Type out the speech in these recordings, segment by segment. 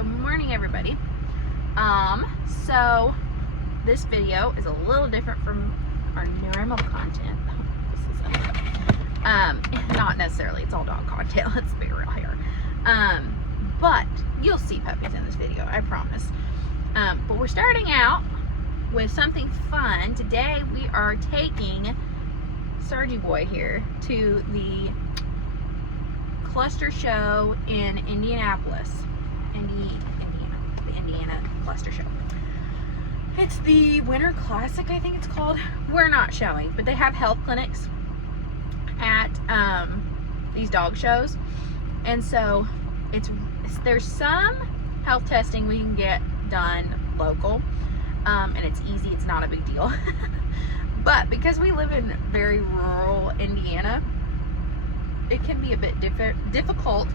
Good morning, everybody. So this video is a little different from our normal content. This is not necessarily, it's all dog content, let's be real here. But you'll see puppies in this video, I promise. But we're starting out with something fun. Today we are taking Sargy Boy here to the cluster show in Indianapolis. The Indiana cluster show. It's the Winter Classic, I think it's called. We're not showing, but they have health clinics at these dog shows, and so there's some health testing we can get done local, and it's easy. It's not a big deal. But because we live in very rural Indiana, it can be a bit difficult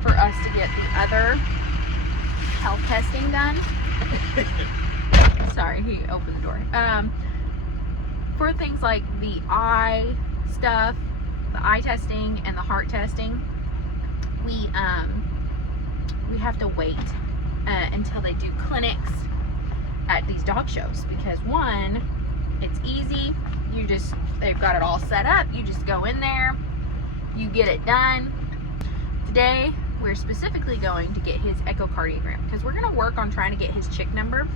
for us to get the other health testing done. Sorry, he opened the door. For things like the eye stuff, the eye testing and the heart testing, we have to wait until they do clinics at these dog shows, because one, it's easy. They've got it all set up. You just go in there, you get it done. Today we're specifically going to get his echocardiogram, because we're going to work on trying to get his chick number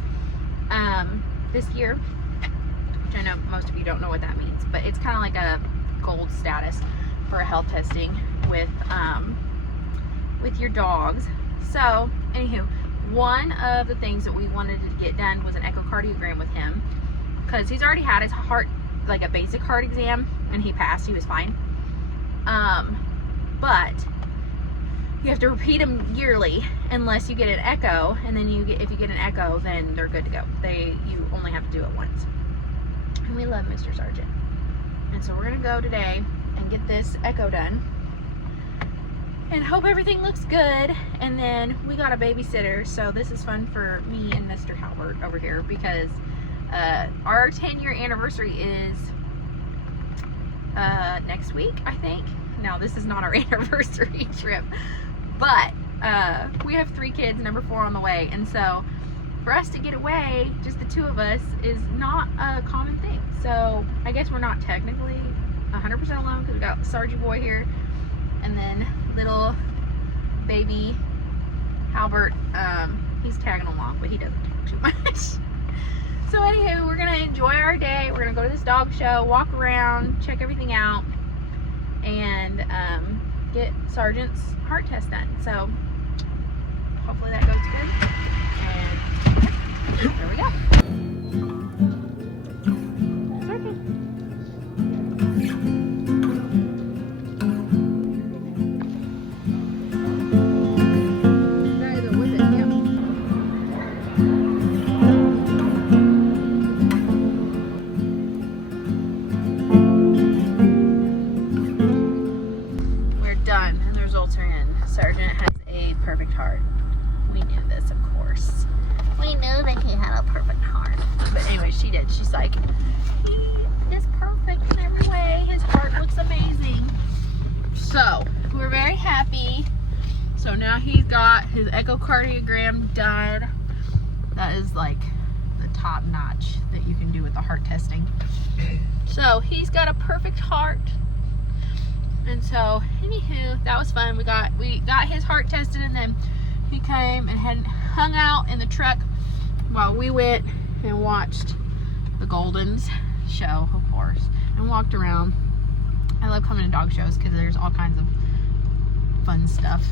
this year, which I know most of you don't know what that means, but it's kind of like a gold status for a health testing with your dogs. So anywho, one of the things that we wanted to get done was an echocardiogram with him, because he's already had his heart, like a basic heart exam, and he passed. He was fine. But you have to repeat them yearly unless you get an echo, and then if you get an echo, then they're good to go. You only have to do it once. And we love Mr. Sargent. And so we're gonna go today and get this echo done and hope everything looks good. And then we got a babysitter, so this is fun for me and Mr. Halbert over here, because our 10-year anniversary is next week, I think. Now, this is not our anniversary trip, but we have 3 kids, number 4 on the way, and so for us to get away, just the 2 of us, is not a common thing. So I guess we're not technically 100% alone, because we got Sargy Boy here, and then little baby Halbert, he's tagging along, but he doesn't talk too much. So anywho, we're gonna enjoy our day. We're gonna go to this dog show, walk around, check everything out, and get Sargent's heart test done. So hopefully that goes good. And there we go. Sargent has a perfect heart. We knew this, of course. We knew that he had a perfect heart. But anyway, she did. She's like, he is perfect in every way. His heart looks amazing. So, we're very happy. So now he's got his echocardiogram done. That is like the top notch that you can do with the heart testing. So, he's got a perfect heart. And so, anywho, that was fun. We got his heart tested, and then he came and hung out in the truck while we went and watched the Goldens show, of course, and walked around. I love coming to dog shows because there's all kinds of fun stuff,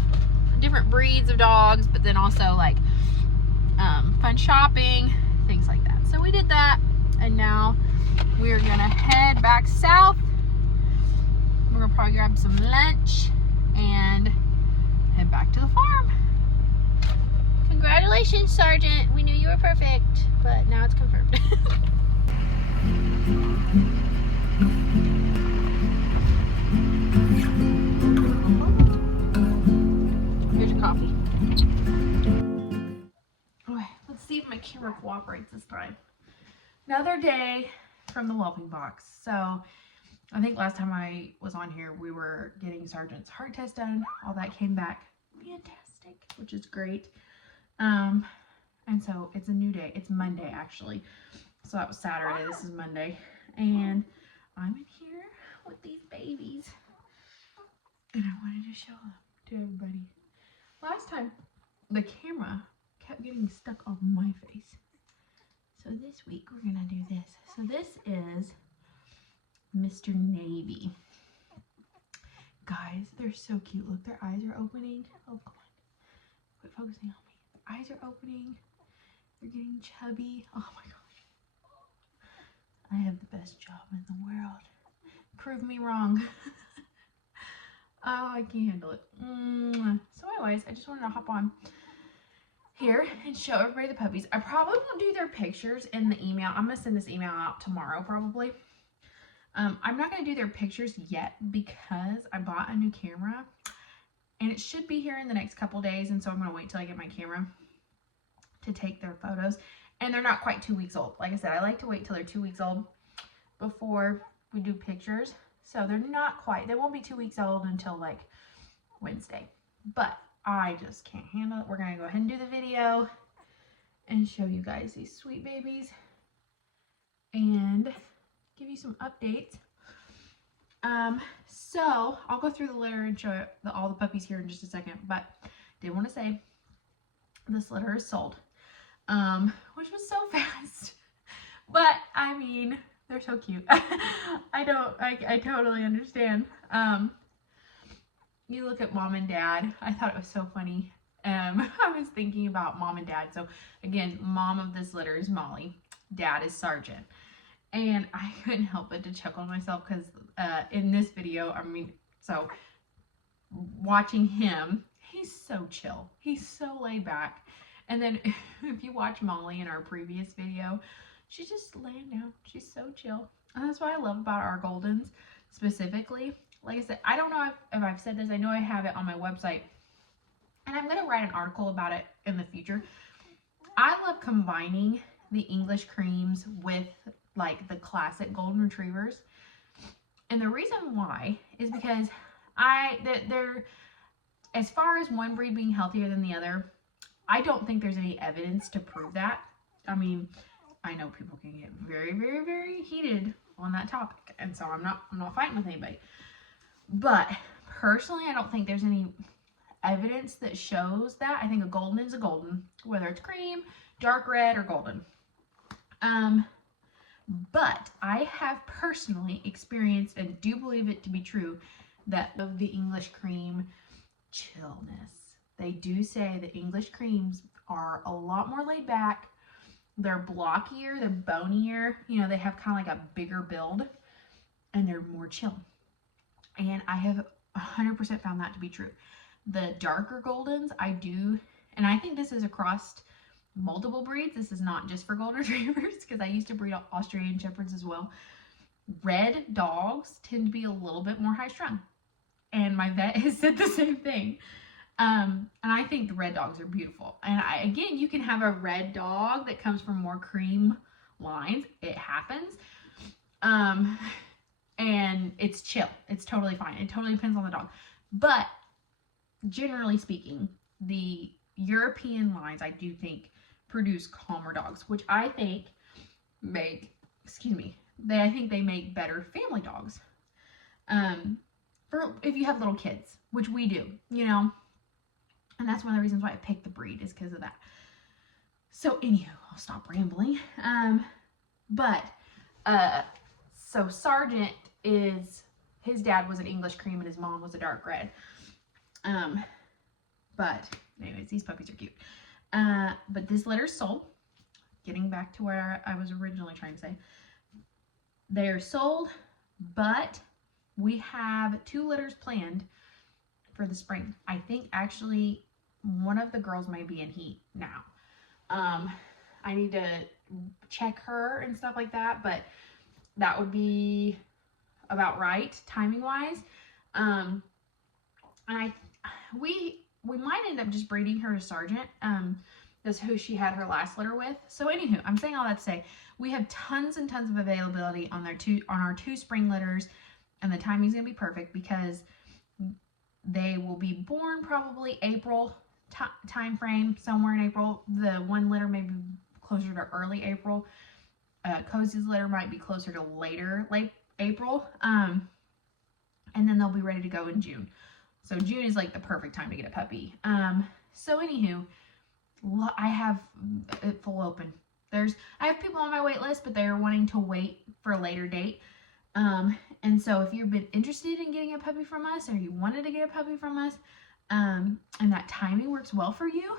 different breeds of dogs, but then also like fun shopping, things like that. So we did that, and now we're gonna head back south. We're gonna probably grab some lunch and head back to the farm. Congratulations, Sargent. We knew you were perfect, but now it's confirmed. Here's your coffee. Okay, let's see if my camera cooperates this time. Another day from the whelping box. So I think last time I was on here, we were getting Sargent's heart test done. All that came back fantastic, which is great. And so it's a new day. It's Monday, actually. So that was Saturday. This is Monday. And I'm in here with these babies. And I wanted to show them to everybody. Last time, the camera kept getting stuck on my face. So this week, we're going to do this. So this is Mr. Navy. Guys, they're so cute. Look, their eyes are opening. Oh, come on. Quit focusing on me. Eyes are opening. They're getting chubby. Oh my gosh. I have the best job in the world. Prove me wrong. Oh, I can't handle it. So anyways, I just wanted to hop on here and show everybody the puppies. I probably won't do their pictures in the email. I'm going to send this email out tomorrow probably. I'm not going to do their pictures yet because I bought a new camera and it should be here in the next couple days, and so I'm going to wait till I get my camera to take their photos. And they're not quite 2 weeks old. Like I said, I like to wait till they're 2 weeks old before we do pictures. So they're not quite, they won't be 2 weeks old until like Wednesday. But I just can't handle it. We're going to go ahead and do the video and show you guys these sweet babies and give you some updates. So I'll go through the litter and show all the puppies here in just a second, but did want to say this litter is sold, which was so fast, but I mean, they're so cute. I totally understand. You look at mom and dad. I thought it was so funny. I was thinking about mom and dad. So again, mom of this litter is Molly. Dad is Sergeant. And I couldn't help but to chuckle to myself because in this video, I mean, so watching him, he's so chill. He's so laid back. And then if you watch Molly in our previous video, she's just laying down. She's so chill. And that's what I love about our Goldens specifically. Like I said, I don't know if I've said this. I know I have it on my website. And I'm going to write an article about it in the future. I love combining the English creams with like the classic golden retrievers. And the reason why is because they're, as far as one breed being healthier than the other, I don't think there's any evidence to prove that. I mean, I know people can get very, very, very heated on that topic, and so I'm not fighting with anybody. But personally, I don't think there's any evidence that shows that. I think a golden is a golden, whether it's cream, dark red, or golden. But I have personally experienced and do believe it to be true that of the English cream chillness. They do say the English creams are a lot more laid back. They're blockier, they're bonier. You know, they have kind of like a bigger build and they're more chill. And I have 100% found that to be true. The darker Goldens, I do, and I think this is across multiple breeds. This is not just for golden retrievers because I used to breed Australian Shepherds as well. Red dogs tend to be a little bit more high strung, and my vet has said the same thing. And I think the red dogs are beautiful. And again, you can have a red dog that comes from more cream lines. It happens. And it's chill. It's totally fine. It totally depends on the dog. But generally speaking, the European lines, I do think, produce calmer dogs, which I think make, I think they make better family dogs. For if you have little kids, which we do, you know, and that's one of the reasons why I picked the breed is because of that. So anywho, I'll stop rambling. So Sergeant his dad was an English cream and his mom was a dark red. But anyways, these puppies are cute. But this litter's sold. Getting back to where I was originally trying to say. They're sold, but we have 2 litters planned for the spring. I think actually one of the girls may be in heat now. I need to check her and stuff like that, but that would be about right timing wise. And we might end up just breeding her to Sergeant. That's who she had her last litter with. So anywho, I'm saying all that to say we have tons and tons of availability on our 2 spring litters, and the timing's gonna be perfect because they will be born probably April time frame, somewhere in April. The one litter may be closer to early April. Cozy's litter might be closer to late April. And then they'll be ready to go in June. So June is like the perfect time to get a puppy. So anywho, I have it full open. I have people on my wait list, but they're wanting to wait for a later date. And so if you've been interested in getting a puppy from us, or you wanted to get a puppy from us, and that timing works well for you,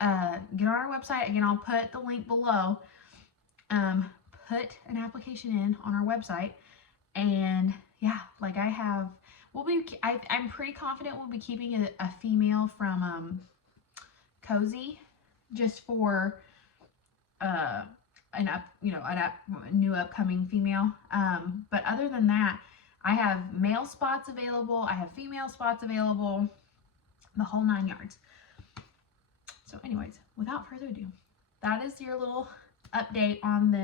get on our website. Again, I'll put the link below. Put an application in on our website, and yeah, like I'm pretty confident we'll be keeping a female from Cozy, just for a new upcoming female. But other than that, I have male spots available, I have female spots available, the whole 9 yards. So anyways, without further ado, that is your little update on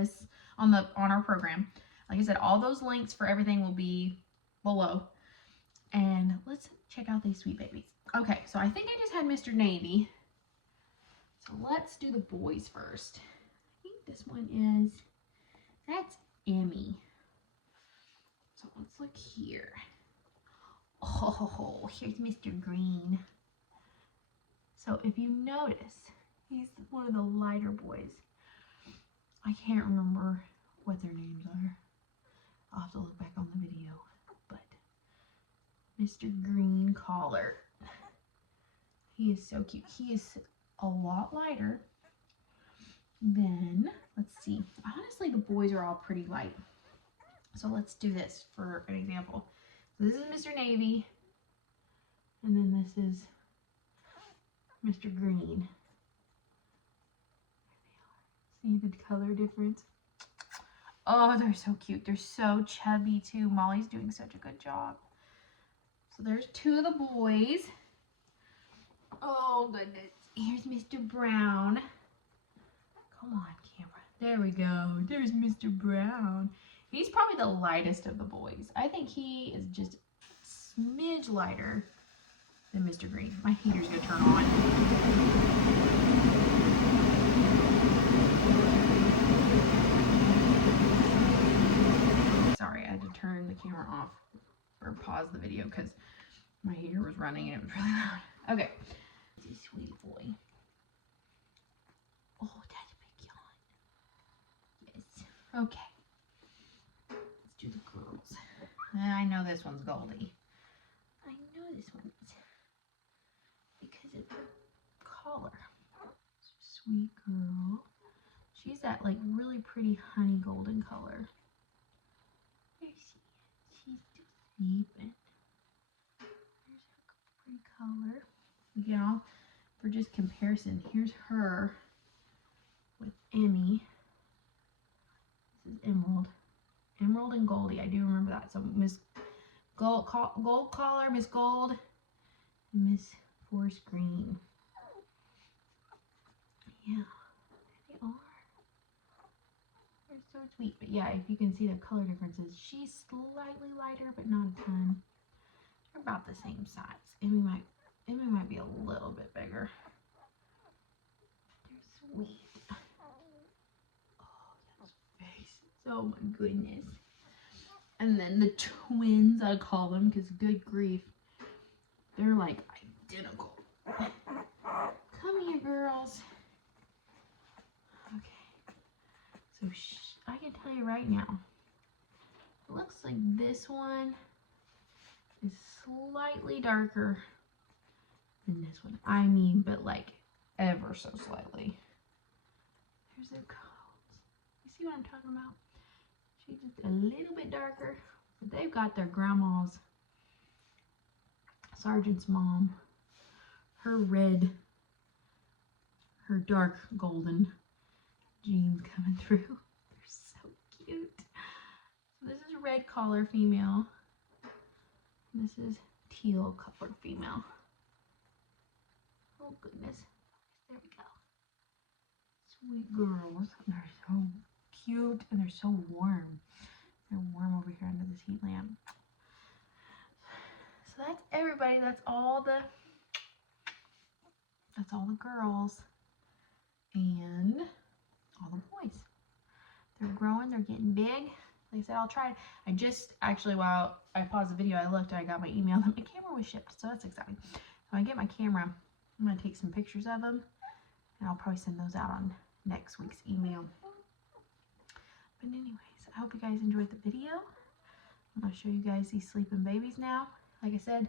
our program. Like I said, all those links for everything will be below. And let's check out these sweet babies. Okay, so I think I just had Mr. Navy. So let's do the boys first. I think this one that's Emmy. So let's look here. Oh, here's Mr. Green. So if you notice, he's one of the lighter boys. I can't remember what their names are. I'll have to look back on the video. But Mr. Green Collar. He is so cute. He is a lot lighter than, let's see. Honestly, the boys are all pretty light. So let's do this for an example. So this is Mr. Navy. And then this is Mr. Green. See the color difference? Oh, they're so cute. They're so chubby too. Molly's doing such a good job. So there's 2 of the boys. Oh goodness. Here's Mr. Brown. Come on, camera. There we go. There's Mr. Brown. He's probably the lightest of the boys. I think he is just a smidge lighter than Mr. Green. My heater's gonna turn on. Sorry, I had to turn the camera off or pause the video because my heater was running and it was really loud. Okay. This is sweetie boy. Oh, that's a big yawn. Yes. Okay. Let's do the girls. I know this one's Goldie. I know this one's because of the collar. Sweet girl. She's that like really pretty honey golden color. There she is. She's still sleeping. Here's her pretty color. Again, for just comparison, here's her with Emmy. This is Emerald. Emerald and Goldie. I do remember that. So Miss Gold Collar, Miss Gold, and Miss Forest Green. Yeah, there they are. They're so sweet. But yeah, if you can see the color differences, she's slightly lighter, but not a ton. They're about the same size. Emmy might be a little bit bigger. They're sweet. Oh, that's face. Oh my goodness. And then the twins, I call them, because good grief, they're like identical. Come here, girls. Okay. So I can tell you right now, it looks like this one is slightly darker than this one. I mean, but like ever so slightly. There's their coats. You see what I'm talking about? She's just a little bit darker. But they've got their grandma's, Sergeant's mom, her red, her dark golden jeans coming through. They're so cute. So this is red collar female. This is teal colored female. Oh goodness. There we go. Sweet girls. They're so cute and they're so warm. They're warm over here under this heat lamp. So that's everybody. That's all the That's all the girls and all the boys. They're growing, they're getting big. Like I said, I'll try. I just actually, while I paused the video, I looked and I got my email that my camera was shipped. So that's exciting. So when I get my camera, I'm going to take some pictures of them and I'll probably send those out on next week's email. But anyways, I hope you guys enjoyed the video. I'm going to show you guys these sleeping babies now. Like I said,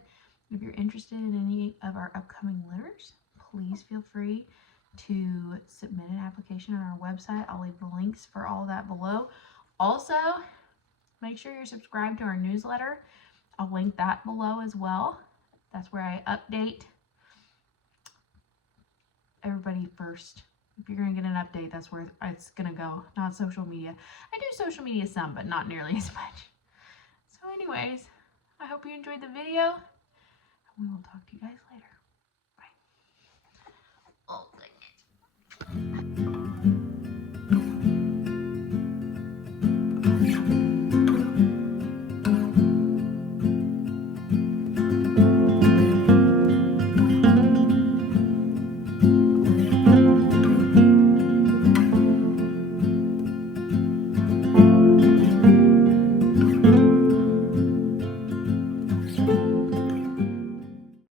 if you're interested in any of our upcoming litters, please feel free to submit an application on our website. I'll leave the links for all that below. Also, make sure you're subscribed to our newsletter. I'll link that below as well. That's where I update everybody first. If you're going to get an update, that's where it's going to go, not social media. I do social media some, but not nearly as much. So anyways, I hope you enjoyed the video, and we will talk to you guys later.